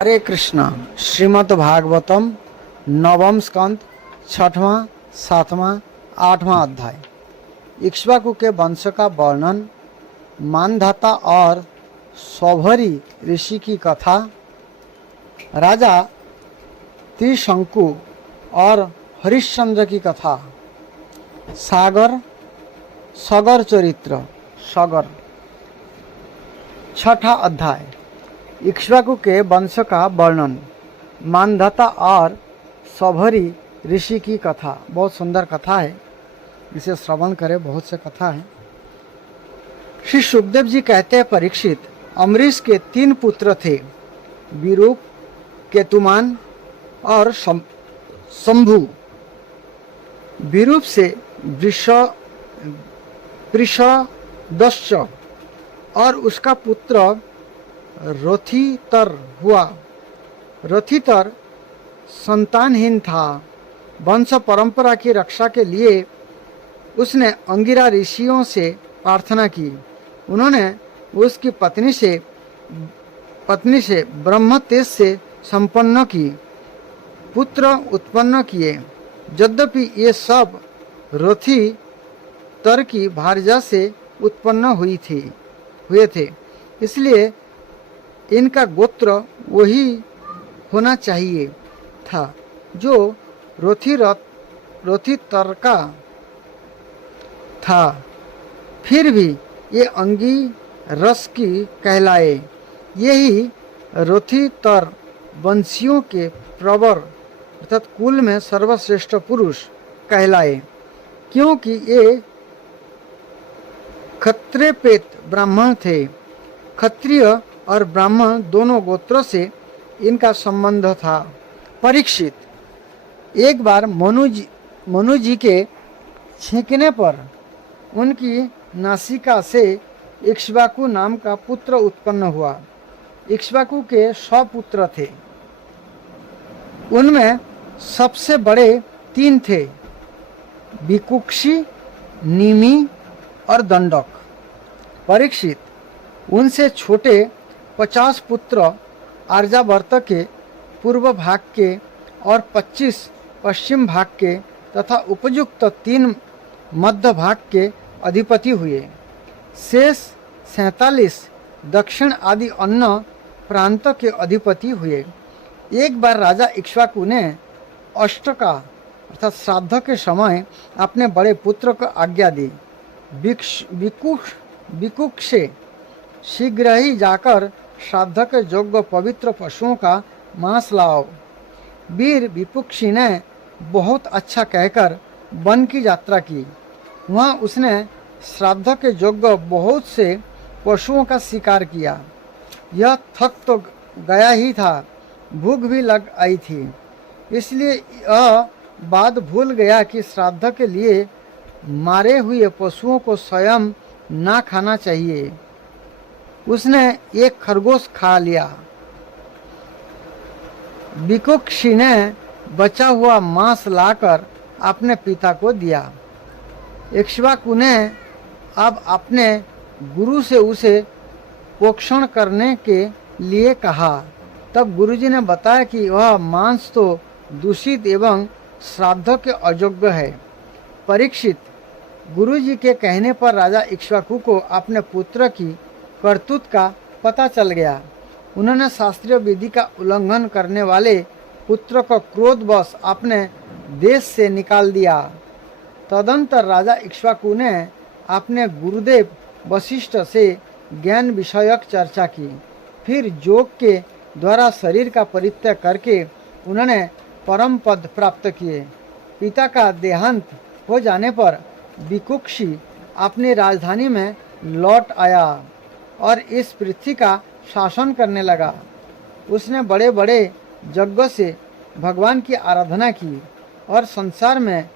हरे कृष्णा। श्रीमद् भागवतम नवम स्कंद छठवां सातवां आठवां अध्याय। इक्ष्वाकु के वंश का वर्णन, मानधाता और सौभरी ऋषि की कथा, राजा त्रिशंकु और हरिश्चंद्र की कथा, सागर सगर चरित्र सगर। छठा अध्याय। इक्ष्वाकु के वंश का वर्णन, मानधाता और सौभरी ऋषि की कथा। बहुत सुंदर कथा है, इसे श्रवण करें। बहुत से कथा है। श्री सुखदेव जी कहते हैं, परीक्षित, अमरीश के 3 पुत्र थे, विरूप, केतुमान और शंभु। विरूप से वृषदश्च और उसका पुत्र रथितर हुआ। रथितर संतानहीन था। वंश परंपरा की रक्षा के लिए उसने अंगिरा ऋषियों से प्रार्थना की। उन्होंने उसकी पत्नी से ब्रह्म तेज से संपन्न की पुत्र उत्पन्न किए। यद्यपि ये सब रथितर की भार्या से उत्पन्न हुए थे, इसलिए इनका गोत्र वही होना चाहिए था जो रथितर का था। फिर भी ये अंगिरस की कहलाए। यही रथितर वंशियों के प्रवर अर्थात कुल में सर्वश्रेष्ठ पुरुष कहलाए, क्योंकि ये क्षत्रियपेत ब्राह्मण थे। क्षत्रिय और ब्राह्मण दोनों गोत्रों से इनका संबंध था। परीक्षित, एक बार मनु जी के छींकने पर उनकी नासिका से इक्ष्वाकु नाम का पुत्र उत्पन्न हुआ। इक्ष्वाकु के 100 पुत्र थे। उनमें सबसे बड़े 3 थे, विकुक्षी, निमि और दंडक। परीक्षित, उनसे छोटे 50 पुत्र आर्यावर्त के पूर्व भाग के और 25 पश्चिम भाग के तथा उपयुक्त 3 मध्य भाग के अधिपति हुए। शेष 47 दक्षिण आदि अन्य प्रांत के अधिपति हुए। एक बार राजा इक्ष्वाकु ने अष्टका अर्थात श्राद्ध के समय अपने बड़े पुत्र को आज्ञा दी, विकुक्षे, शीघ्र ही जाकर श्राद्ध के योग्य पवित्र पशुओं का मांस लाओ। वीर विपुक्षी ने बहुत अच्छा कहकर वन की यात्रा की। वहाँ उसने श्राद्ध के योग्य बहुत से पशुओं का शिकार किया। यह थक तो गया ही था, भूख भी लग आई थी, इसलिए यह बात भूल गया कि श्राद्ध के लिए मारे हुए पशुओं को स्वयं ना खाना चाहिए। उसने एक खरगोश खा लिया। विकुक्षी ने बचा हुआ मांस लाकर अपने पिता को दिया। इक्ष्वाकु ने अब अपने गुरु से उसे पोषण करने के लिए कहा। तब गुरुजी ने बताया कि वह मांस तो दूषित एवं श्राद्ध के अयोग्य है। परीक्षित, गुरुजी के कहने पर राजा इक्ष्वाकु को अपने पुत्र की करतूत का पता चल गया। उन्होंने शास्त्रीय विधि का उल्लंघन करने वाले पुत्र को क्रोधवश अपने देश से निकाल दिया। तदंतर राजा इक्ष्वाकु ने अपने गुरुदेव वशिष्ठ से ज्ञान विषयक चर्चा की। फिर योग के द्वारा शरीर का परित्याग करके उन्होंने परम पद प्राप्त किए। पिता का देहांत हो जाने पर विकुक्षी अपनी राजधानी में लौट आया और इस पृथ्वी का शासन करने लगा। उसने बड़े बड़े यज्ञ से भगवान की आराधना की और संसार में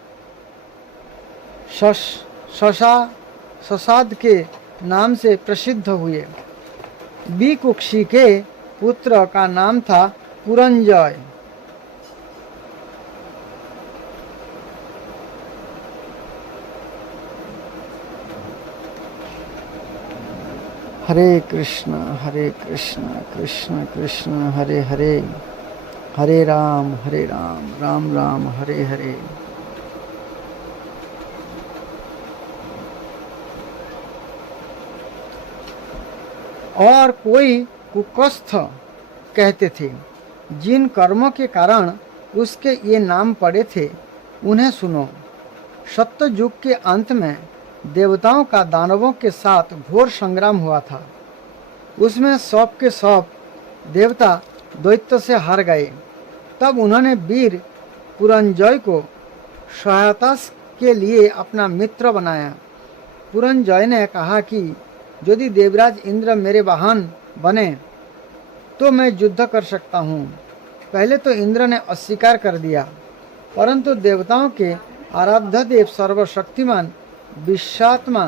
शशाद के नाम से प्रसिद्ध हुए। विकुक्षी के पुत्र का नाम था पुरंजय। हरे कृष्ण कृष्ण कृष्ण हरे हरे, हरे राम राम राम हरे हरे। और कोई कुकस्थ कहते थे, जिन कर्मों के कारण उसके ये नाम पड़े थे उन्हें सुनो। सत्य युग के अंत में देवताओं का दानवों के साथ घोर संग्राम हुआ था। उसमें सब के सब देवता दैत्य से हार गए। तब उन्होंने वीर पुरंजय को सहायता के लिए अपना मित्र बनाया। पुरंजय ने कहा कि यदि देवराज इंद्र मेरे वाहन बने तो मैं युद्ध कर सकता हूँ। पहले तो इंद्र ने अस्वीकार कर दिया, परंतु देवताओं के आराध्य देव सर्वशक्तिमान विश्वात्मा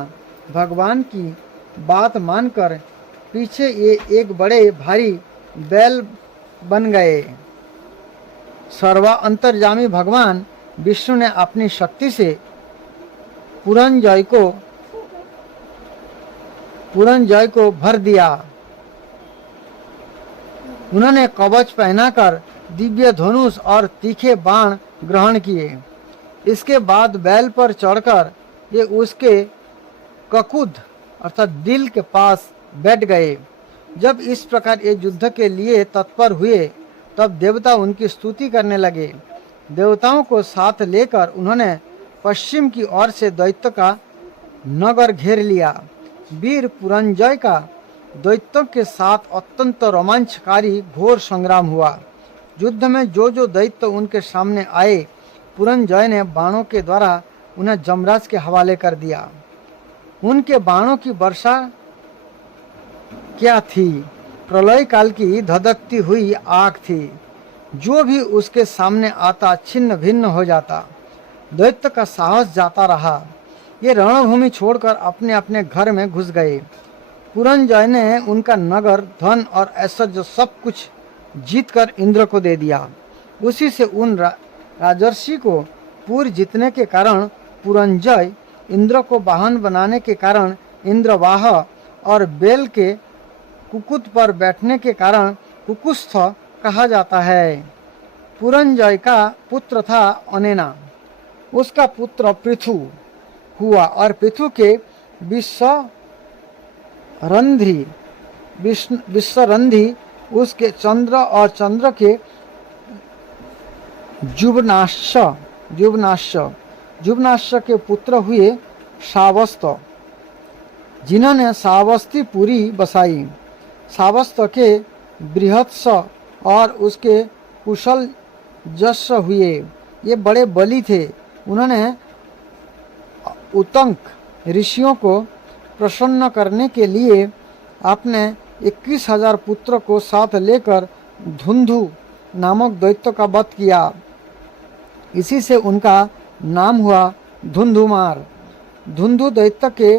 भगवान की बात मानकर पीछे ये एक बड़े भारी बैल बन गए। सर्वा अंतर्यामी भगवान विष्णु ने अपनी शक्ति से पुरंजय को भर दिया। उन्होंने कवच पहनाकर दिव्य धनुष और तीखे बाण ग्रहण किए। इसके बाद बैल पर चढ़कर ये उसके ककुद अर्थात दिल के पास बैठ गए। जब इस प्रकार ये युद्ध के लिए तत्पर हुए तब देवता उनकी स्तुति करने लगे। देवताओं को साथ लेकर उन्होंने पश्चिम की ओर से दैत्य का नगर घेर लिया। वीर पुरंजय का दैत्यों के साथ अत्यंत रोमांचकारी घोर संग्राम हुआ। युद्ध में जो दैत्य उनके सामने आए, पुरंजय ने बाणों के द्वारा उन्हें जमराज के हवाले कर दिया। उनके बाणों की वर्षा क्या थी, प्रलय काल की धधकती हुई आग थी। जो भी उसके सामने आता छिन्न भिन्न हो जाता। दैत्य का साहस जाता रहा। ये रणभूमि छोड़कर अपने अपने घर में घुस गए। पुरंजय ने उनका नगर, धन और ऐश्वर्य सब कुछ जीतकर इंद्र को दे दिया। उसी से उन राजर्षि को पुर जीतने के कारण पुरंजय, इंद्र को वाहन बनाने के कारण इंद्रवाह और बेल के कुकुत पर बैठने के कारण कुकुस्थ कहा जाता है। पुरंजय का पुत्र था अनेना। उसका पुत्र पृथु हुआ और पृथु के विश्वरंधी उसके चंद्र और चंद्र के जुबनाश्य के पुत्र हुए सावस्त, जिन्होंने सावस्तीपुरी बसाई। सावस्त के बृहत्स और उसके कुशल जश हुए। ये बड़े बली थे। उन्होंने उतंक ऋषियों को प्रसन्न करने के लिए अपने 21,000 पुत्र को साथ लेकर धुंधु नामक दैत्य का वध किया। इसी से उनका नाम हुआ धुंधुमार। धुंधु दैत्य के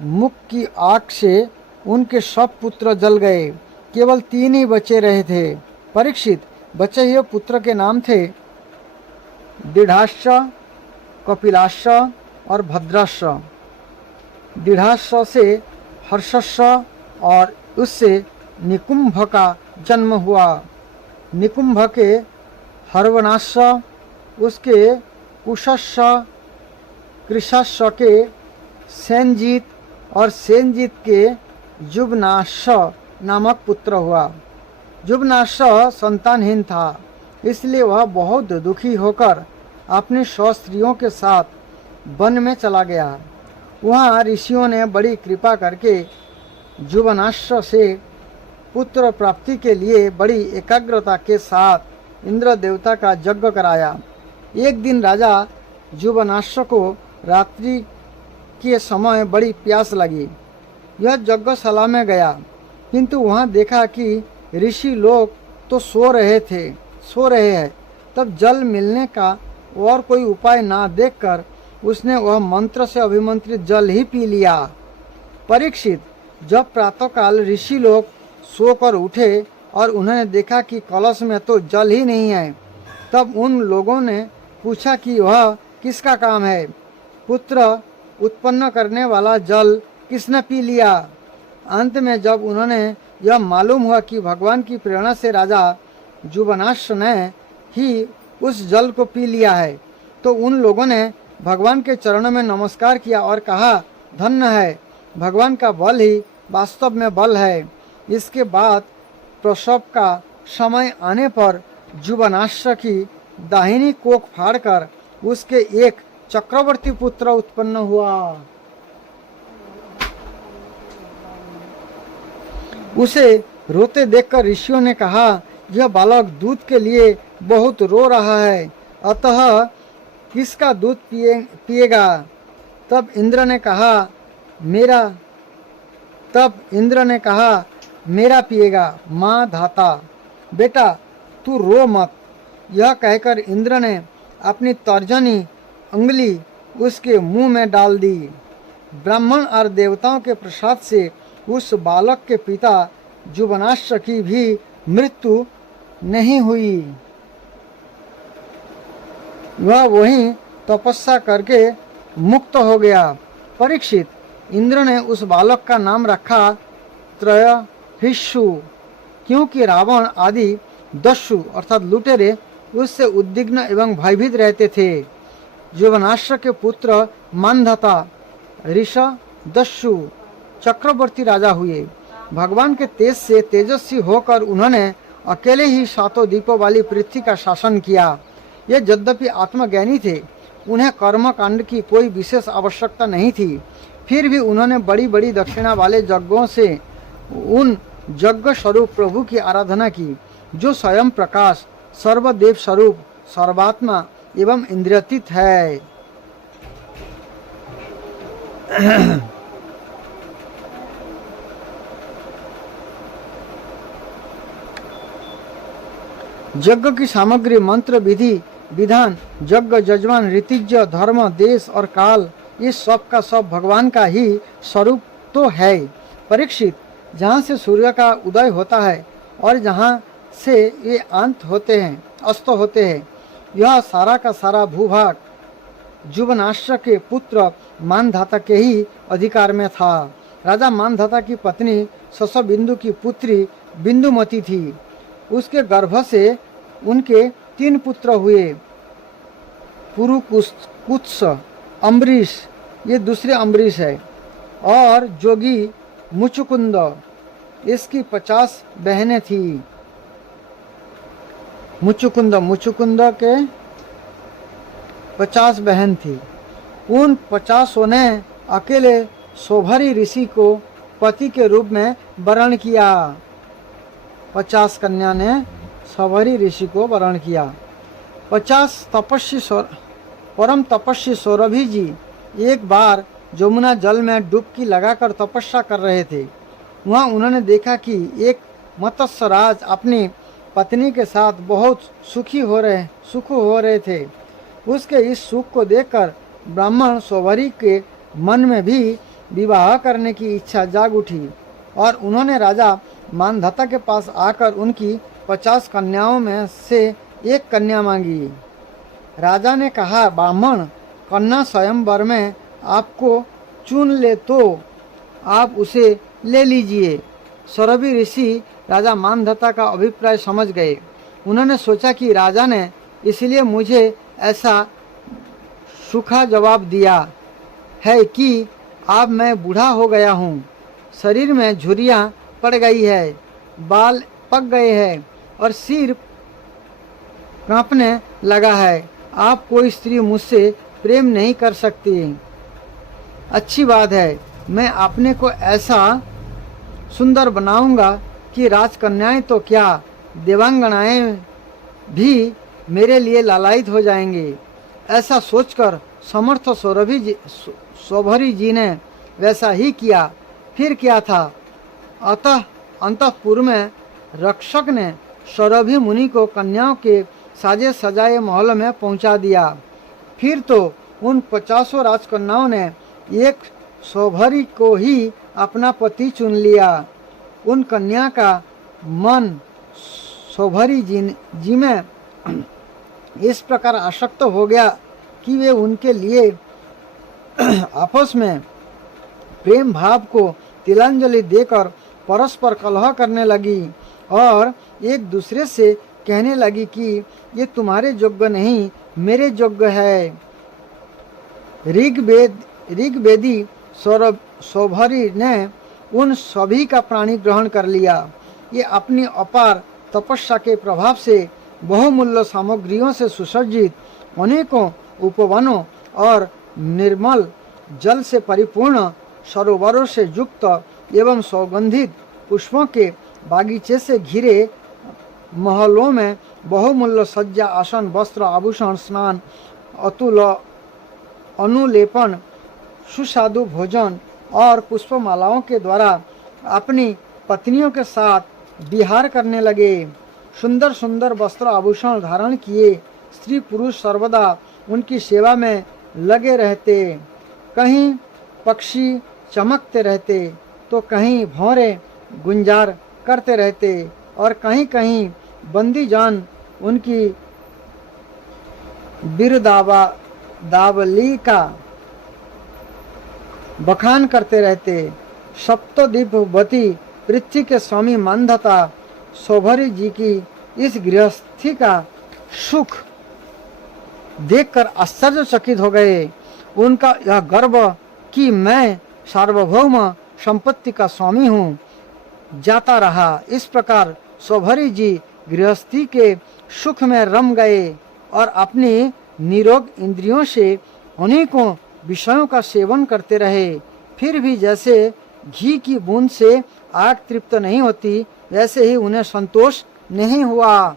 मुख की आग से उनके सब पुत्र जल गए। केवल 3 ही बचे रहे थे। परीक्षित बचे हुए पुत्र के नाम थे दृढ़ाश्व, कपिलाश्व और भद्राश्व। दृढ़ाश्व से हर्षश्व और उससे निकुंभ का जन्म हुआ। निकुंभ के हर्वणाश्व, उसके कुशश्व, कृशाश्व के सेनजीत और सेनजीत के जुबनाश्व नामक पुत्र हुआ। जुबनाश्व संतानहीन था, इसलिए वह बहुत दुखी होकर अपनी 100 स्त्रियों के साथ वन में चला गया। वहाँ ऋषियों ने बड़ी कृपा करके जुबनाश्व से पुत्र प्राप्ति के लिए बड़ी एकाग्रता के साथ इंद्र देवता का यज्ञ कराया। एक दिन राजा जुबनाश्व को रात्रि के समय बड़ी प्यास लगी। यह यज्ञशाला में गया, किंतु वहाँ देखा कि ऋषि लोग तो सो रहे हैं। तब जल मिलने का और कोई उपाय ना देखकर उसने वह मंत्र से अभिमंत्रित जल ही पी लिया। परीक्षित, जब प्रातःकाल ऋषि लोग सोकर उठे और उन्होंने देखा कि कलश में तो जल ही नहीं है, तब उन लोगों ने पूछा कि वह किसका काम है। पुत्र उत्पन्न करने वाला जल किसने पी लिया? अंत में जब उन्होंने यह मालूम हुआ कि भगवान की प्रेरणा से राजा जुबनाश्व ने ही उस जल को पी लिया है, तो उन लोगों ने भगवान के चरणों में नमस्कार किया और कहा, धन्य है, भगवान का बल ही वास्तव में बल है। इसके बाद प्रसव का समय आने पर जुबनाश्व की दाहिनी कोख फाड़कर उसके एक चक्रवर्ती पुत्र उत्पन्न हुआ। उसे रोते देखकर ऋषियों ने कहा, यह बालक दूध के लिए बहुत रो रहा है, अतः किसका दूध पिएगा? तब इंद्र ने कहा, मेरा पिएगा। माँ धाता, बेटा तू रो मत। यह कहकर इंद्र ने अपनी तर्जनी उंगली उसके मुंह में डाल दी। ब्राह्मण और देवताओं के प्रसाद से उस बालक के पिता जुबनाश्व की भी मृत्यु नहीं हुई। वह वहीं तपस्या करके मुक्त हो गया। परीक्षित, इंद्र ने उस बालक का नाम रखा त्रयहिष्यु, क्योंकि रावण आदि दस्यु अर्थात लुटेरे उससे उद्विग्न एवं भयभीत रहते थे। जुबनाश्व के पुत्र मानधाता ऋषदस्यु चक्रवर्ती राजा हुए। भगवान के तेज से तेजस्वी होकर उन्होंने अकेले ही 7 द्वीपों वाली पृथ्वी का शासन किया। ये यद्यपि आत्मज्ञानी थे, उन्हें कर्म कांड की कोई विशेष आवश्यकता नहीं थी, फिर भी उन्होंने बड़ी बड़ी दक्षिणा वाले यज्ञों से उन यज्ञ स्वरूप प्रभु की आराधना की, जो स्वयं प्रकाश, सर्वदेव स्वरूप, सर्वात्मा एवं इंद्रियातीत है। यज्ञ की सामग्री, मंत्र, विधि विधान, यज्ञ यजमान, ऋतिज्य, धर्म, देश और काल, इस सब का सब भगवान का ही स्वरूप तो है। परीक्षित, जहाँ से सूर्य का उदय होता है और जहाँ से ये अस्त होते हैं, यह सारा का सारा भूभाग जुबनाश्व के पुत्र मानधाता के ही अधिकार में था। राजा मानधाता की पत्नी शशबिंदु की पुत्री बिंदुमती थी। उसके गर्भ से उनके 3 पुत्र हुए, पुरुकुत्स, अम्बरीश, ये दूसरे अम्बरीश है, और जोगी मुचुकुंद। इसकी 50 बहनें थी। मुचुकुंद के 50 बहन थी। उन 50 ने अकेले शोभरी ऋषि को पति के रूप में वरण किया। 50 कन्या ने शोभरी ऋषि को वरण किया। 50 परम तपस्वी सौरभी जी एक बार यमुना जल में डुबकी लगाकर तपस्या कर रहे थे। वहाँ उन्होंने देखा कि एक मत्स्यराज अपनी पत्नी के साथ बहुत सुख हो रहे थे। उसके इस सुख को देखकर ब्राह्मण सौभरी के मन में भी विवाह करने की इच्छा जाग उठी और उन्होंने राजा मानधाता के पास आकर उनकी 50 कन्याओं में से एक कन्या मांगी। राजा ने कहा, ब्राह्मण कन्या स्वयंवर में आपको चुन ले तो आप उसे ले लीजिए। सौरभी ऋषि राजा मानधाता का अभिप्राय समझ गए। उन्होंने सोचा कि राजा ने इसलिए मुझे ऐसा सूखा जवाब दिया है कि अब मैं बूढ़ा हो गया हूँ, शरीर में झुर्रियाँ पड़ गई है, बाल पक गए हैं और सिर कांपने लगा है। आप कोई स्त्री मुझसे प्रेम नहीं कर सकती। अच्छी बात है, मैं अपने को ऐसा सुंदर बनाऊंगा कि राजकन्याएं तो क्या, देवांगनाएं भी मेरे लिए लालायित हो जाएंगे। ऐसा सोचकर समर्थ सौभरी जी ने वैसा ही किया। फिर क्या था, अतः अंतःपुर में रक्षक ने सौरभी मुनि को कन्याओं के साजे सजाए महल में पहुंचा दिया। फिर तो उन 50 राजकन्याओं ने एक सौभरी को ही अपना पति चुन लिया। उन कन्या का मन सौभरी जी में इस प्रकार आसक्त हो गया कि वे उनके लिए आपस में प्रेम भाव को तिलांजलि देकर परस्पर कलह करने लगी और एक दूसरे से कहने लगी कि ये तुम्हारे योग्य नहीं, मेरे योग्य है। ऋग्वेदी सौभरी ने उन सभी का प्राणी ग्रहण कर लिया। ये अपनी अपार तपस्या के प्रभाव से बहुमूल्य सामग्रियों से सुसज्जित, अनेकों उपवनों और निर्मल जल से परिपूर्ण, सरोवरों से युक्त एवं सुगंधित पुष्पों के बागीचे से घिरे महलों में बहुमूल्य सज्जा, आसन, वस्त्र, आभूषण, स्नान, अतुल अनुलेपन, सुस्वादु भोजन और पुष्पमालाओं के द्वारा अपनी पत्नियों के साथ विहार करने लगे। सुंदर सुंदर वस्त्र आभूषण धारण किए स्त्री पुरुष सर्वदा उनकी सेवा में लगे रहते। कहीं पक्षी चमकते रहते तो कहीं भौरे गुंजार करते रहते और कहीं कहीं बंदी जान उनकी बिरदावली का बखान करते रहते। सप्तद्वीपवती पृथ्वी के स्वामी मानधाता सौभरी जी की इस गृहस्थी का सुख देखकर आश्चर्यचकित हो गए। उनका यह गर्व कि मैं सार्वभौम संपत्ति का स्वामी हूँ जाता रहा। इस प्रकार सौभरी जी गृहस्थी के सुख में रम गए और अपनी निरोग इंद्रियों से अनेकों विषयों का सेवन करते रहे। फिर भी जैसे घी की बूंद से आग तृप्त नहीं होती, वैसे ही उन्हें संतोष नहीं हुआ।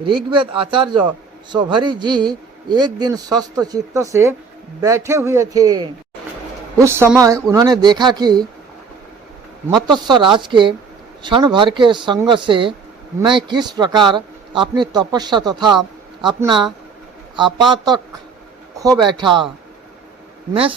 ऋग्वेद आचार्य सौभरी जी एक दिन स्वस्थ चित्त से बैठे हुए थे। उस समय उन्होंने देखा कि मत्स्य राज के क्षण भर के संग से मैं किस प्रकार अपनी तपस्या तथा अपना आपातक खो बैठा। मैं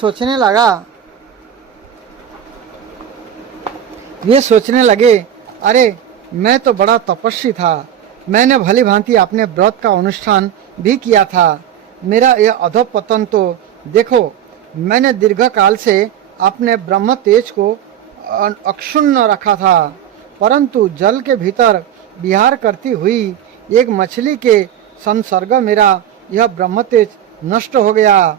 सोचने लगे, अरे मैं तो बड़ा तपस्वी था, मैंने भली भांति अपने व्रत का अनुष्ठान भी किया था। मेरा यह अधोपतन तो देखो, मैंने दीर्घ काल से अपने ब्रह्म तेज को अक्षुण्ण रखा था, परंतु जल के भीतर विहार करती हुई एक मछली के संसर्ग मेरा यह ब्रह्म तेज नष्ट हो गया।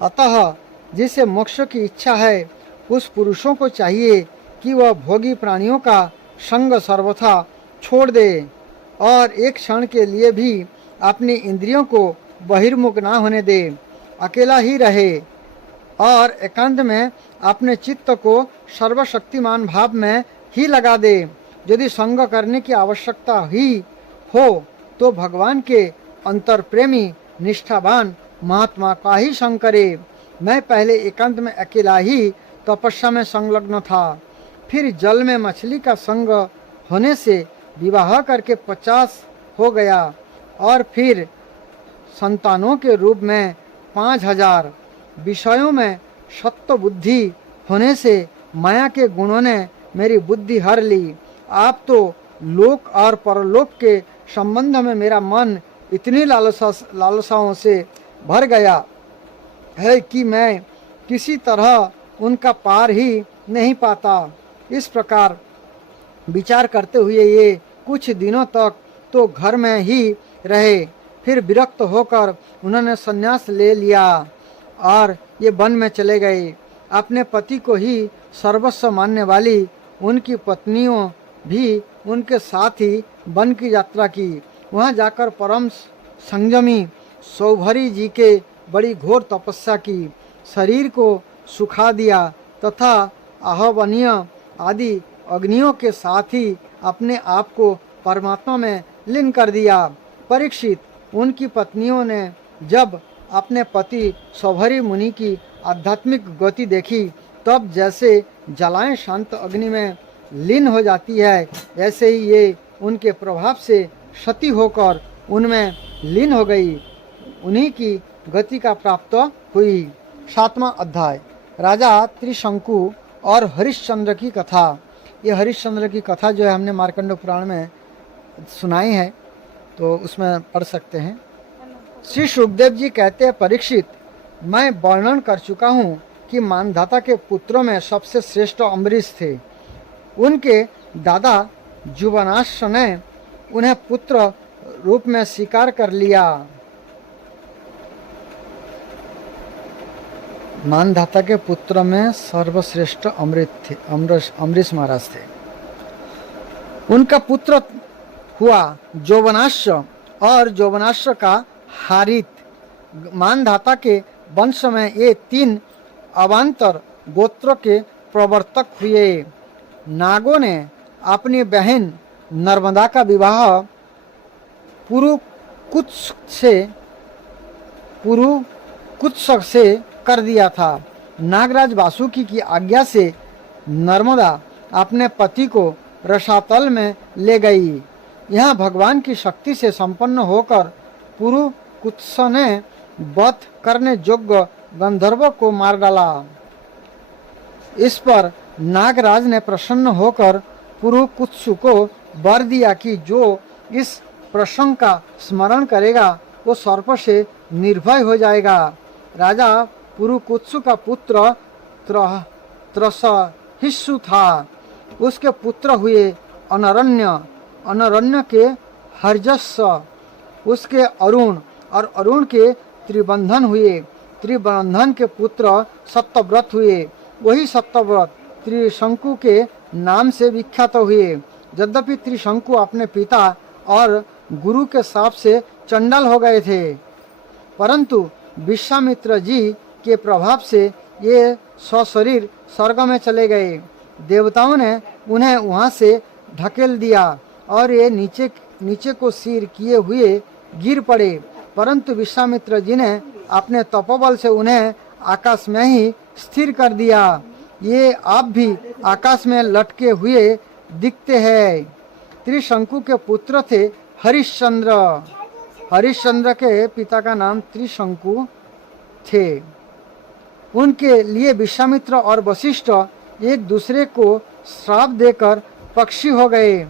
अतः जिसे मोक्ष की इच्छा है, उस पुरुषों को चाहिए कि वह भोगी प्राणियों का संग सर्वथा छोड़ दे और एक क्षण के लिए भी अपनी इंद्रियों को बहिर्मुख ना होने दे, अकेला ही रहे और एकांत में अपने चित्त को सर्वशक्तिमान भाव में ही लगा दे। यदि संग करने की आवश्यकता ही हो तो भगवान के अंतरप्रेमी निष्ठावान महात्मा का ही संग करे। मैं पहले एकांत में अकेला ही तपस्या में संलग्न था, फिर जल में मछली का संग होने से विवाह करके 50 हो गया और फिर संतानों के रूप में 5000। विषयों में सत्व बुद्धि होने से माया के गुणों ने मेरी बुद्धि हर ली। आप तो लोक और परलोक के संबंध में मेरा मन इतनी लालसाओं से भर गया है कि मैं किसी तरह उनका पार ही नहीं पाता। इस प्रकार विचार करते हुए ये कुछ दिनों तक तो घर में ही रहे, फिर विरक्त होकर उन्होंने संन्यास ले लिया और ये वन में चले गए। अपने पति को ही सर्वस्व मानने वाली उनकी पत्नियों भी उनके साथ ही वन की यात्रा की। वहाँ जाकर परम संयमी सौभरी जी के बड़ी घोर तपस्या की, शरीर को सुखा दिया तथा आहवनीय आदि अग्नियों के साथ ही अपने आप को परमात्मा में लीन कर दिया। परीक्षित, उनकी पत्नियों ने जब अपने पति सौभरी मुनि की आध्यात्मिक गति देखी, तब जैसे जलाएं शांत अग्नि में लीन हो जाती है, ऐसे ही ये उनके प्रभाव से सती होकर उनमें लीन हो गई, उन्हीं की गति का प्राप्त हुई। 7वां अध्याय, राजा त्रिशंकु और हरिश्चंद्र की कथा। ये हरिश्चंद्र की कथा जो है हमने मार्कंड पुराण में सुनाई है, तो उसमें पढ़ सकते हैं। श्री सुखदेव जी कहते हैं, परीक्षित, मैं वर्णन कर चुका हूँ कि मानधाता के पुत्रों में सबसे श्रेष्ठ अम्बरीश थे। उनके दादा जुवनाश्व ने उन्हें पुत्र रूप में स्वीकार कर लिया। मानधाता के पुत्र में सर्वश्रेष्ठ अमरीश महाराज थे। उनका पुत्र हुआ जोवनाश्व और जोवनाश्व का हारित। मानधाता के वंश में ये 3 अवान्तर गोत्रों के प्रवर्तक हुए। नागों ने अपनी बहन नर्मदा का विवाह पुरुकुत्स से कर दिया था। नागराज वासुकी की आज्ञा से नर्मदा अपने पति को रसातल में ले गई। यहाँ भगवान की शक्ति से संपन्न होकर पुरुकुत्स ने वध करने योग्य गंधर्वों को मार डाला। इस पर नागराज ने प्रसन्न होकर पुरुकुत्स को वर दिया कि जो इस प्रसंग का स्मरण करेगा वो सर्प से निर्भय हो जाएगा। राजा पुरुकुत्स का पुत्र त्रसहिष्यु था। उसके पुत्र हुए अनरण्य, अनरण्य के हर्जस, उसके अरुण और अरुण के त्रिबंधन हुए। त्रिबंधन के पुत्र सत्यव्रत हुए। वही सत्यव्रत त्रिशंकु के नाम से विख्यात हुए। यद्यपि त्रिशंकु अपने पिता और गुरु के शाप से चंडाल हो गए थे, परंतु विश्वामित्र जी के प्रभाव से ये सशरीर स्वर्ग में चले गए। देवताओं ने उन्हें वहां से ढकेल दिया और ये नीचे को सिर किए हुए गिर पड़े, परंतु विश्वामित्र जी ने अपने तपोबल से उन्हें आकाश में ही स्थिर कर दिया। ये आप भी आकाश में लटके हुए दिखते हैं। त्रिशंकु के पुत्र थे हरिश्चंद्र। हरिश्चंद्र के पिता का नाम त्रिशंकु थे। उनके लिए विश्वामित्र और वशिष्ठ एक दूसरे को श्राप देकर पक्षी हो गए।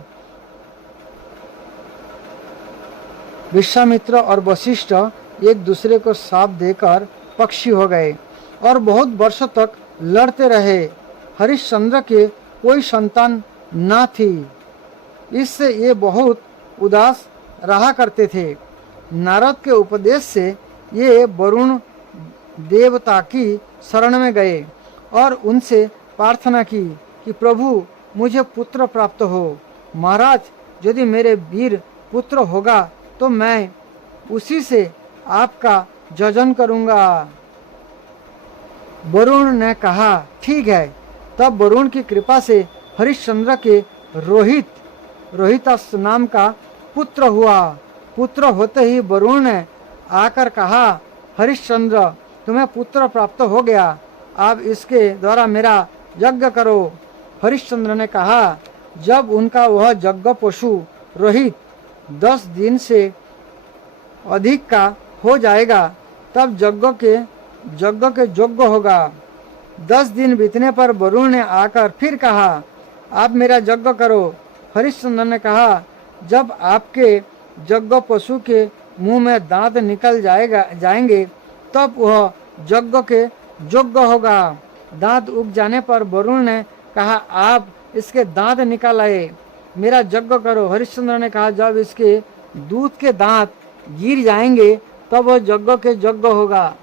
विश्वामित्र और वशिष्ठ एक दूसरे को श्राप देकर पक्षी हो गए और बहुत वर्षों तक लड़ते रहे। हरिश्चंद्र के कोई संतान न थी, इससे ये बहुत उदास रहा करते थे। नारद के उपदेश से ये वरुण देवता की शरण में गए और उनसे प्रार्थना की कि प्रभु मुझे पुत्र प्राप्त हो। महाराज, यदि मेरे वीर पुत्र होगा तो मैं उसी से आपका जजन करूंगा। वरुण ने कहा ठीक है। तब वरुण की कृपा से हरिश्चंद्र के रोहितास नाम का पुत्र हुआ। पुत्र होते ही वरुण ने आकर कहा, हरिश्चंद्र तुम्हें पुत्र प्राप्त हो गया, आप इसके द्वारा मेरा यज्ञ करो। हरिश्चंद्र ने कहा, जब उनका वह यज्ञ पशु रोहित 10 दिन से अधिक का हो जाएगा तब यज्ञ के योग्य होगा। 10 दिन बीतने पर वरुण ने आकर फिर कहा, आप मेरा यज्ञ करो। हरिश्चंद्र ने कहा, जब आपके यज्ञ पशु के मुंह में दांत निकल जाएंगे तब वह यज्ञ के योग्य होगा। दांत उग जाने पर वरुण ने कहा, आप इसके दांत निकाल आए, मेरा यज्ञ करो। हरिश्चंद्र ने कहा, जब इसके दूध के दांत गिर जाएंगे तब वह यज्ञ के योग्य होगा।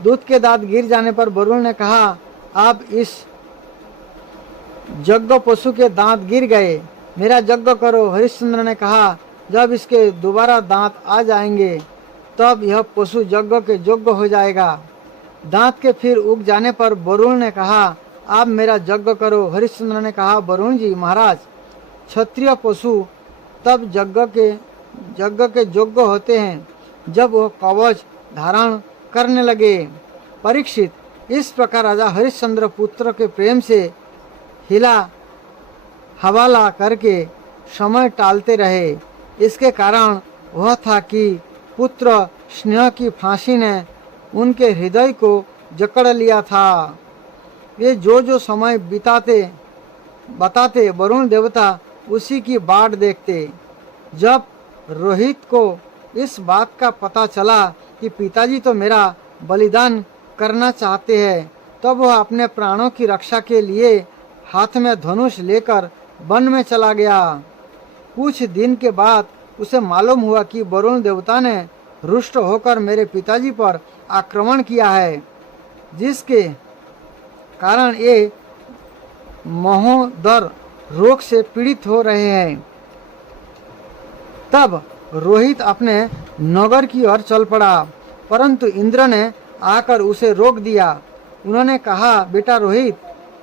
दूध के दांत गिर जाने पर वरुण ने कहा, आप इस यज्ञ पशु के दांत गिर गए, मेरा यज्ञ करो। हरिश्चंद्र ने कहा, जब इसके दोबारा दांत आ जाएंगे तब यह पशु यज्ञ के योग्य हो जाएगा। दांत के फिर उग जाने पर वरुण ने कहा, आप मेरा यज्ञ करो। हरिश्चंद्र ने कहा, वरुण जी महाराज, क्षत्रिय पशु तब यज्ञ के योग्य होते हैं जब वह कवच धारण करने लगे। परीक्षित, इस प्रकार राजा हरिश्चंद्र पुत्र के प्रेम से हिला हवाला करके समय टालते रहे। इसके कारण वह था कि पुत्र स्नेह की फांसी ने उनके हृदय को जकड़ लिया था। वे जो समय बताते वरुण देवता उसी की बाट देखते। जब रोहित को इस बात का पता चला कि पिताजी तो मेरा बलिदान करना चाहते हैं तब वह अपने प्राणों की रक्षा के लिए हाथ में धनुष लेकर वन में चला गया। कुछ दिन के बाद उसे मालूम हुआ कि वरुण देवता ने रुष्ट होकर मेरे पिताजी पर आक्रमण किया है, जिसके कारण ये महोदर रोग से पीड़ित हो रहे हैं। तब रोहित अपने नगर की ओर चल पड़ा, परंतु इंद्र ने आकर उसे रोक दिया। उन्होंने कहा, बेटा रोहित,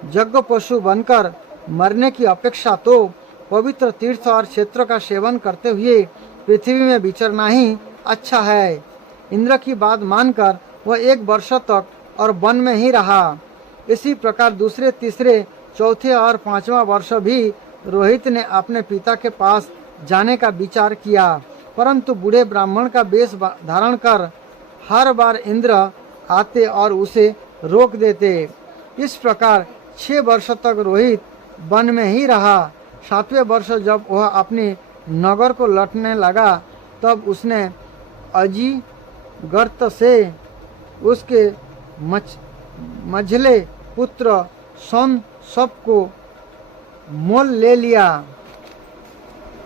यज्ञ पशु बनकर मरने की अपेक्षा तो पवित्र तीर्थ और क्षेत्र का सेवन करते हुए पृथ्वी में विचरना ही अच्छा है। इंद्र की बात मानकर वह 1 वर्ष तक और वन में ही रहा। इसी प्रकार दूसरे, तीसरे, चौथे और 5वां वर्ष भी रोहित ने अपने पिता के पास जाने का विचार किया, परंतु बूढ़े ब्राह्मण का वेश धारण कर हर बार इंद्र आते और उसे रोक देते। इस प्रकार 6 वर्ष तक रोहित वन में ही रहा। 7वें वर्ष जब वह अपनी नगर को लौटने लगा, तब उसने अजी गर्त से उसके मझले पुत्र सन सबको मोल ले लिया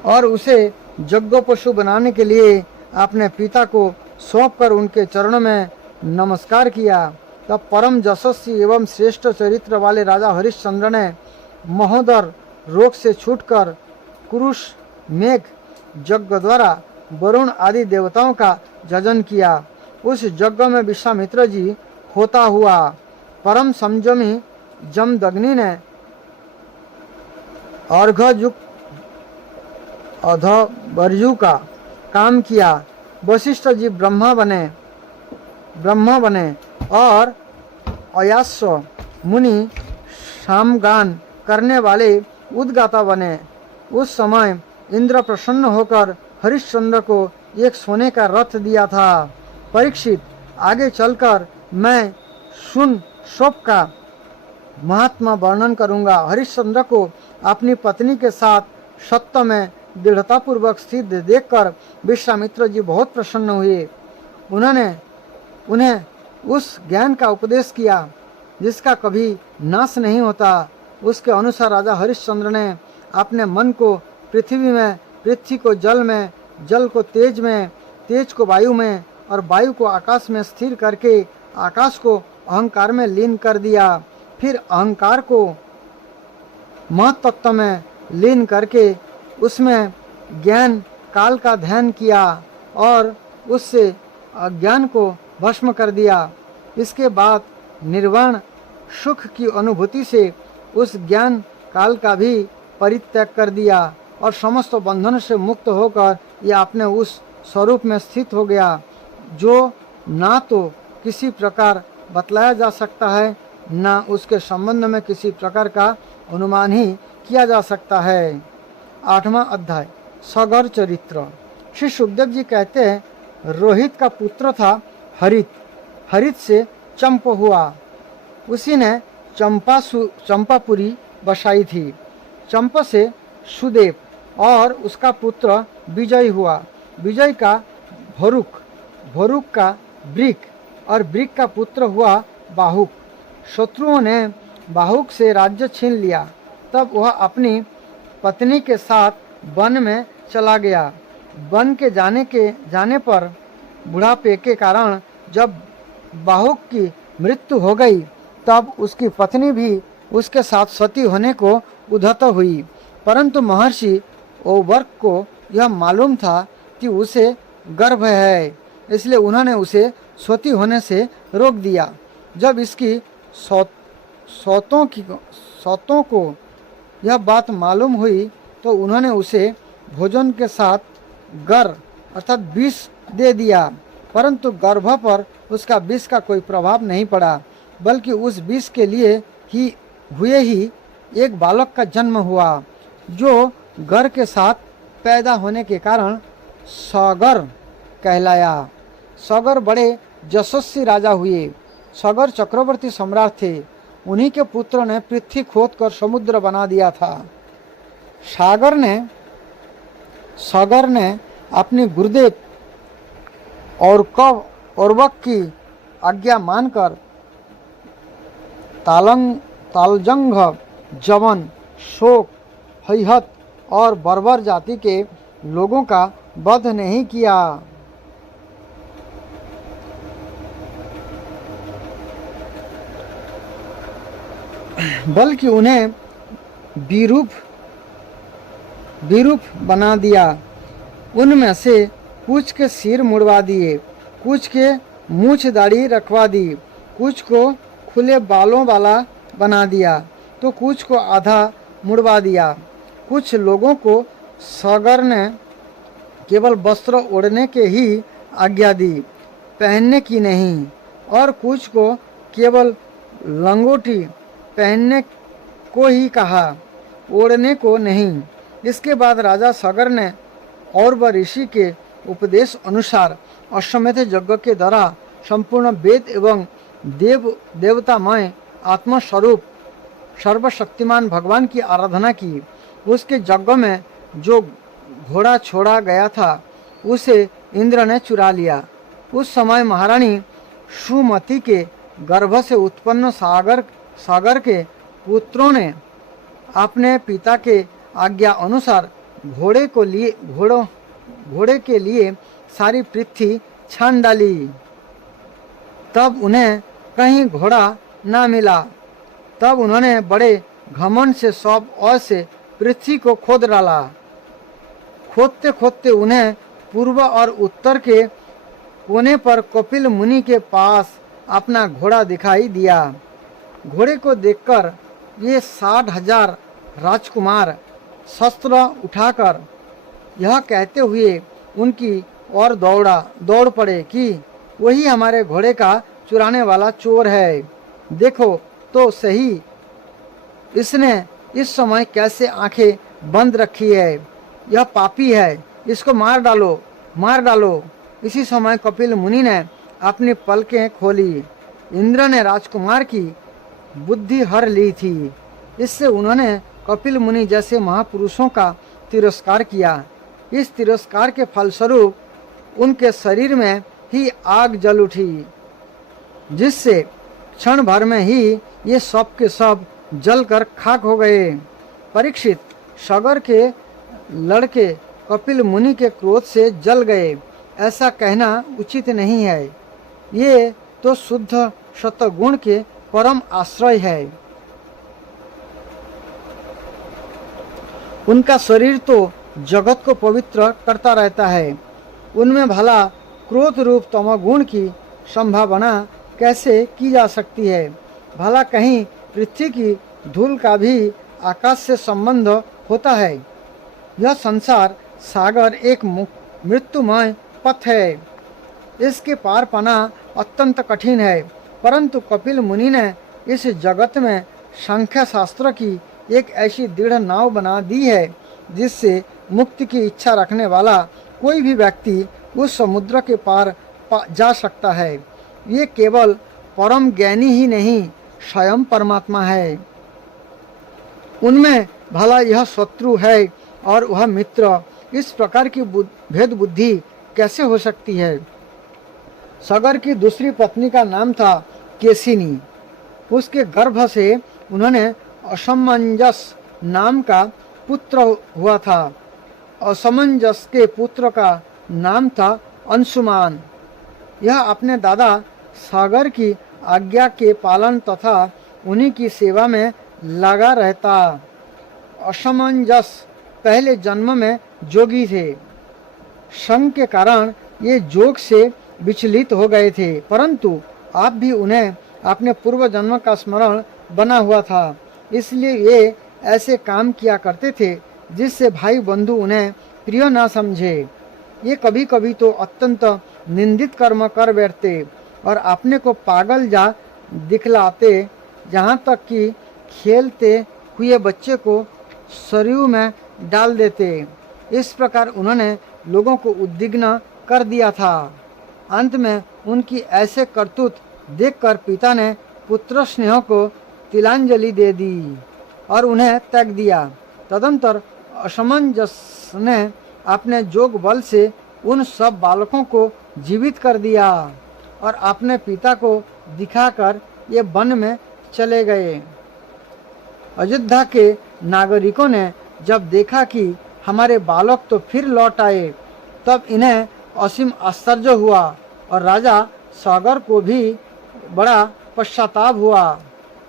और उसे यज्ञ पशु बनाने के लिए अपने पिता को सौंपकर उनके चरणों में नमस्कार किया। तब परम यशस्वी एवं श्रेष्ठ चरित्र वाले राजा हरिश्चंद्र ने महोदर रोग से छूटकर कुरुष मेघ यज्ञ द्वारा वरुण आदि देवताओं का जजन किया। उस यज्ञ में विश्वामित्र जी होता हुआ परम संयमी जमदग्नि ने अर्घयुक्त अधवर्यु का काम किया। वशिष्ठ जी ब्रह्मा बने और अयास्य मुनि सामगान करने वाले उद्गाता बने। उस समय इंद्र प्रसन्न होकर हरिश्चंद्र को एक सोने का रथ दिया था। परीक्षित, आगे चलकर मैं सुन शोक का महात्मा वर्णन करूंगा। हरिश्चंद्र को अपनी पत्नी के साथ सत्य में दृढ़तापूर्वक स्थित देखकर विश्वामित्र जी बहुत प्रसन्न हुए। उन्होंने उन्हें उस ज्ञान का उपदेश किया जिसका कभी नाश नहीं होता। उसके अनुसार राजा हरिश्चंद्र ने अपने मन को पृथ्वी में, पृथ्वी को जल में, जल को तेज में, तेज को वायु में और वायु को आकाश में स्थिर करके आकाश को अहंकार में लीन कर दिया। फिर अहंकार को महत्तत्व में लीन करके उसमें ज्ञान काल का ध्यान किया और उससे अज्ञान को भस्म कर दिया। इसके बाद निर्वाण सुख की अनुभूति से उस ज्ञान काल का भी परित्याग कर दिया और समस्त बंधन से मुक्त होकर यह अपने उस स्वरूप में स्थित हो गया जो ना तो किसी प्रकार बतलाया जा सकता है, ना उसके संबंध में किसी प्रकार का अनुमान ही किया जा सकता है। 8वां अध्याय, सगर चरित्र। श्री सुखदेव जी कहते हैं, रोहित का पुत्र था हरित, हरित से चंप हुआ। उसी ने चंपापुरी बसाई थी। चंप से सुदेव और उसका पुत्र विजय हुआ। विजय का भोरुक, भोरुक का ब्रिक और ब्रिक का पुत्र हुआ बाहुक। शत्रुओं ने बाहुक से राज्य छीन लिया। तब वह अपनी पत्नी के साथ वन में चला गया। वन के जाने पर बुढ़ापे के कारण जब बाहुक की मृत्यु हो गई, तब उसकी पत्नी भी उसके साथ सती होने को उद्यत हुई। परंतु महर्षि ओवर्क को यह मालूम था कि उसे गर्भ है, इसलिए उन्होंने उसे सती होने से रोक दिया। जब इसकी सौतों को यह बात मालूम हुई तो उन्होंने उसे भोजन के साथ गर अर्थात विष दे दिया, परंतु गर्भ पर उसका विष का कोई प्रभाव नहीं पड़ा, बल्कि उस विष के लिए ही एक बालक का जन्म हुआ जो गर के साथ पैदा होने के कारण सगर कहलाया। सगर बड़े यशस्वी राजा हुए। सगर चक्रवर्ती सम्राट थे। उन्हीं के पुत्र ने पृथ्वी खोदकर समुद्र बना दिया था। सगर ने अपने गुरुदेव औरवक की आज्ञा मानकर तालजंग, जवन, शोक, हैहत और बर्बर जाति के लोगों का वध नहीं किया, बल्कि उन्हें विरूप बना दिया। उनमें से कुछ के सिर मुड़वा दिए, कुछ के मूछ दाढ़ी रखवा दी, कुछ को खुले बालों वाला बना दिया, तो कुछ को आधा मुड़वा दिया। कुछ लोगों को सागर ने केवल वस्त्र ओढ़ने के ही आज्ञा दी, पहनने की नहीं, और कुछ को केवल लंगोटी पहनने को ही कहा, ओढ़ने को नहीं। इसके बाद राजा सागर ने और वह ऋषि के उपदेश अनुसार अश्वमेध यज्ञ के द्वारा संपूर्ण वेद एवं देवतामय आत्मस्वरूप सर्वशक्तिमान भगवान की आराधना की। उसके यज्ञ में जो घोड़ा छोड़ा गया था उसे इंद्र ने चुरा लिया। उस समय महारानी सुमति के गर्भ से उत्पन्न सागर के पुत्रों ने अपने पिता के आज्ञा अनुसार घोड़े के लिए सारी पृथ्वी छान डाली। तब उन्हें कहीं घोड़ा न मिला। तब उन्होंने बड़े घमंड से सब ओर से पृथ्वी को खोद डाला। खोदते खोदते उन्हें पूर्व और उत्तर के कोने पर कपिल मुनि के पास अपना घोड़ा दिखाई दिया। घोड़े को देखकर ये 60,000 राजकुमार शस्त्र उठाकर यह कहते हुए उनकी ओर दौड़ पड़े कि वही हमारे घोड़े का चुराने वाला चोर है। देखो तो सही, इसने इस समय कैसे आंखें बंद रखी है। यह पापी है, इसको मार डालो, मार डालो। इसी समय कपिल मुनि ने अपनी पलकें खोली। इंद्र ने राजकुमार की बुद्धि हर ली थी। इससे उन्होंने कपिल मुनि जैसे महापुरुषों का तिरस्कार किया। इस तिरस्कार के फलस्वरूप उनके शरीर में ही आग जल उठी, जिससे क्षण भर में ही ये सब के सब जलकर खाक हो गए। परीक्षित, सागर के लड़के कपिल मुनि के क्रोध से जल गए, ऐसा कहना उचित नहीं है। ये तो शुद्ध सत्वगुण के परम आश्रय है। उनका शरीर तो जगत को पवित्र करता रहता है। उनमें भला क्रोध रूप तमोगुण की संभावना कैसे की जा सकती है। भला कहीं पृथ्वी की धूल का भी आकाश से संबंध होता है। यह संसार सागर एक मृत्युमय पथ है। इसके पार पाना अत्यंत कठिन है। परंतु कपिल मुनि ने इस जगत में संख्या शास्त्र की एक ऐसी दृढ़ नाव बना दी है, जिससे मुक्ति की इच्छा रखने वाला कोई भी व्यक्ति उस समुद्र के पार जा सकता है। ये केवल परम ज्ञानी ही नहीं, स्वयं परमात्मा है। उनमें भला यह शत्रु है और वह मित्र, इस प्रकार की भेद बुद्धि कैसे हो सकती है। सागर की दूसरी पत्नी का नाम था केसिनी। उसके गर्भ से उन्होंने असमंजस नाम का पुत्र हुआ था। असमंजस के पुत्र का नाम था अंशुमान। यह अपने दादा सागर की आज्ञा के पालन तथा उन्हीं की सेवा में लगा रहता। असमंजस पहले जन्म में जोगी थे। संग के कारण ये जोग से विचलित हो गए थे, परंतु आप भी उन्हें अपने पूर्व जन्म का स्मरण बना हुआ था, इसलिए ये ऐसे काम किया करते थे जिससे भाई बंधु उन्हें प्रिय न समझे। ये कभी कभी तो अत्यंत निंदित कर्म कर बैठते और अपने को पागल जा दिखलाते, यहाँ तक कि खेलते हुए बच्चे को सरयू में डाल देते। इस प्रकार उन्होंने लोगों को उद्विग्न कर दिया था। अंत में उनकी ऐसे करतूत देखकर पिता ने पुत्र स्नेह को तिलांजलि दे दी और उन्हें त्याग दिया। तदंतर असमंजस ने अपने जोग बल से उन सब बालकों को जीवित कर दिया और अपने पिता को दिखाकर ये वन में चले गए। अयोध्या के नागरिकों ने जब देखा कि हमारे बालक तो फिर लौट आए, तब इन्हें असीम आश्चर्य हुआ और राजा सागर को भी बड़ा पश्चाताप हुआ।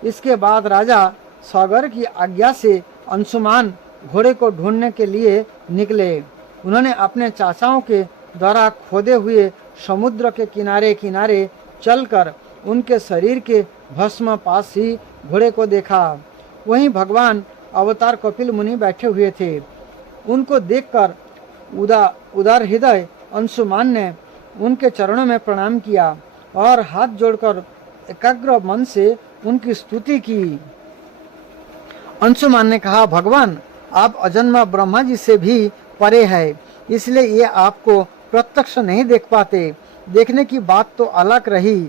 इसके बाद राजा सागर की आज्ञा से अंशुमान घोड़े को ढूंढने के लिए निकले। उन्होंने अपने चाचाओं के द्वारा खोदे हुए समुद्र के किनारे किनारे चलकर उनके शरीर के भस्म पास ही घोड़े को देखा। वहीं भगवान अवतार कपिल मुनि बैठे हुए थे। उनको देखकर उदार हृदय अंशुमान ने उनके चरणों में प्रणाम किया और हाथ जोड़कर एकाग्र मन से उनकी स्तुति की। अंशुमान ने कहा, भगवान आप अजन्मा ब्रह्मा जी से भी परे है, इसलिए ये आपको प्रत्यक्ष नहीं देख पाते। देखने की बात तो अलग रही,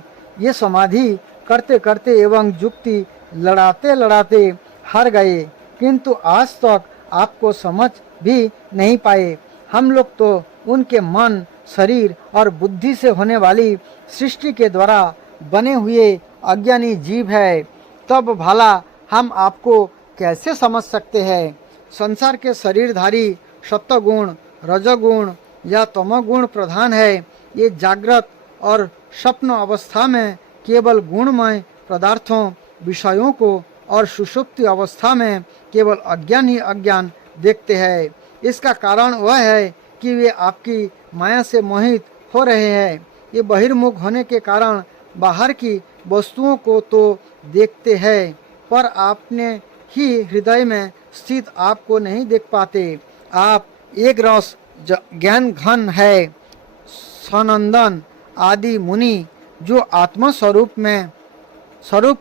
ये समाधि करते करते एवं युक्ति लड़ाते लड़ाते हार गए, किंतु आज तक आपको समझ भी नहीं पाए। हम लोग तो उनके मन, शरीर और बुद्धि से होने वाली सृष्टि के द्वारा बने हुए अज्ञानी जीव है, तब भला हम आपको कैसे समझ सकते हैं। संसार के शरीरधारी सत्वगुण, रजोगुण या तमोगुण प्रधान है। ये जागृत और स्वप्न अवस्था में केवल गुणमय पदार्थों, विषयों को और सुषुप्ति अवस्था में केवल अज्ञान ही अज्ञान देखते हैं। इसका कारण वह है कि वे आपकी माया से मोहित हो रहे हैं। ये बहिर्मुख होने के कारण बाहर की वस्तुओं को तो देखते हैं, पर आपने ही हृदय में स्थित आपको नहीं देख पाते। आप एक रस ज्ञान घन है। सनंदन आदि मुनि जो आत्मा स्वरूप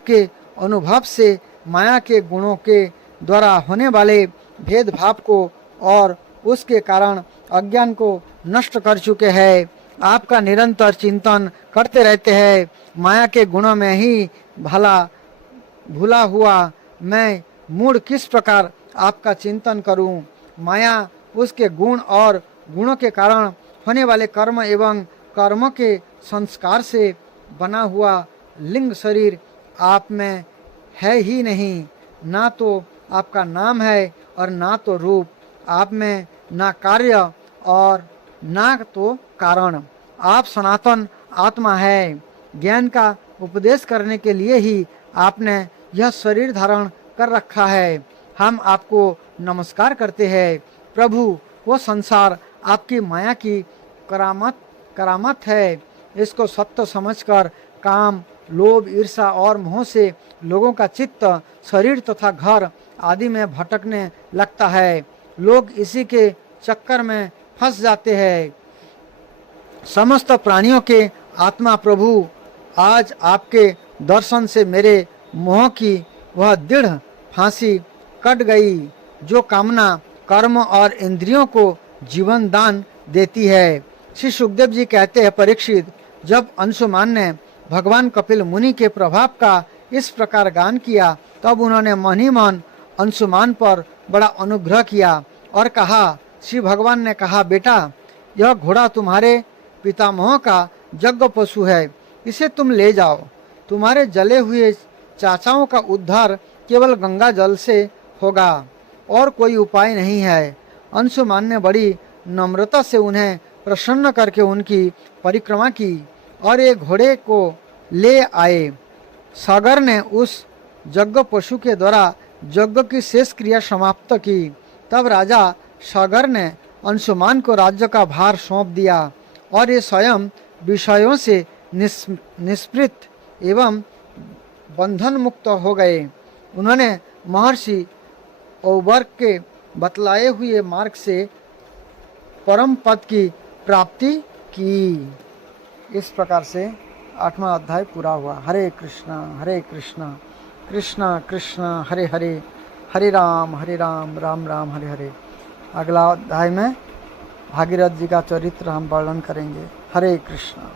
के अनुभव से माया के गुणों के द्वारा होने वाले भेदभाव को और उसके कारण अज्ञान को नष्ट कर चुके हैं, आपका निरंतर चिंतन करते रहते हैं। माया के गुणों में ही भूला हुआ मैं मूढ़ किस प्रकार आपका चिंतन करूं। माया उसके गुण और गुणों के कारण होने वाले कर्म एवं कर्मों के संस्कार से बना हुआ लिंग शरीर आप में है ही नहीं। ना तो आपका नाम है और ना तो रूप। आप में ना कार्य और ना तो कारण। आप सनातन आत्मा है। ज्ञान का उपदेश करने के लिए ही आपने यह शरीर धारण कर रखा है। हम आपको नमस्कार करते हैं प्रभु। वो संसार आपकी माया की करामत है। इसको सत्य समझकर काम, लोभ, ईर्षा और मोह से लोगों का चित्त शरीर तथा घर आदि में भटकने लगता है। लोग इसी के चक्कर में फंस जाते हैं। समस्त प्राणियों के आत्मा प्रभु, आज आपके दर्शन से मेरे मोह की वह दृढ़ फांसी कट गई जो कामना, कर्म और इंद्रियों को जीवन दान देती है। श्री सुखदेव जी कहते हैं, परीक्षित, जब अंशुमान ने भगवान कपिल मुनि के प्रभाव का इस प्रकार गान किया, तब उन्होंने मन ही मन अंशुमान पर बड़ा अनुग्रह किया और कहा, श्री भगवान ने कहा, बेटा यह घोड़ा तुम्हारे पितामह का यज्ञ पशु है, इसे तुम ले जाओ। तुम्हारे जले हुए चाचाओं का उद्धार केवल गंगा जल से होगा और कोई उपाय नहीं है। अंशुमान ने बड़ी नम्रता से उन्हें प्रसन्न करके उनकी परिक्रमा की और एक घोड़े को ले आए। सागर ने उस यज्ञ पशु के द्वारा यज्ञ की शेष क्रिया समाप्त की। तब राजा सागर ने अंशुमान को राज्य का भार सौंप दिया और ये स्वयं विषयों से निष्पृत एवं बंधन मुक्त हो गए। उन्होंने महर्षि औवर्ग के बतलाए हुए मार्ग से परम पद की प्राप्ति की। इस प्रकार से 8वां अध्याय पूरा हुआ। हरे कृष्णा कृष्णा कृष्णा हरे हरे, हरे राम राम राम हरे हरे। अगला अध्याय में भागीरथ जी का चरित्र हम वर्णन करेंगे। हरे कृष्णा।